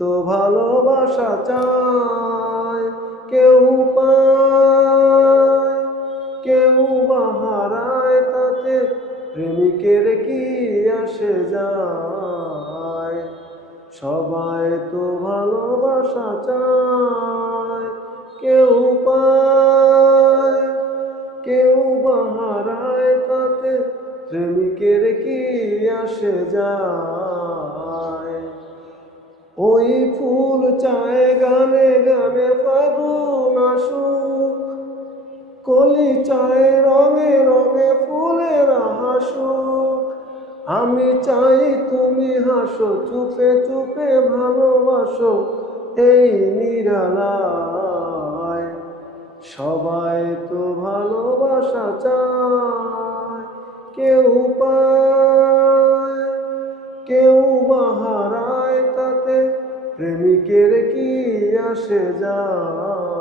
তো ভালোবাসা চায়, কেউ পায় কেউ বা হারায়, তাতে প্রেমিকের কি আসে যায়। সবাই তো ভালোবাসা চায়, কেউ পায় কেউ বা হারায়, তাতে প্রেমিকের কি আসে যায়। ওই ফুল চায় গানে গানে ফাগুন আসুক, কলি চায় রঙে রঙে ফুলের হাসুক। আমি চাই তুমি হাসো, চুপে চুপে ভালোবাসো এই নিরালায়। সবাই তো ভালোবাসা চায়, কেউ পায় কেউ বা হারায়, তাতে প্রেমিকের কি আসে যায়।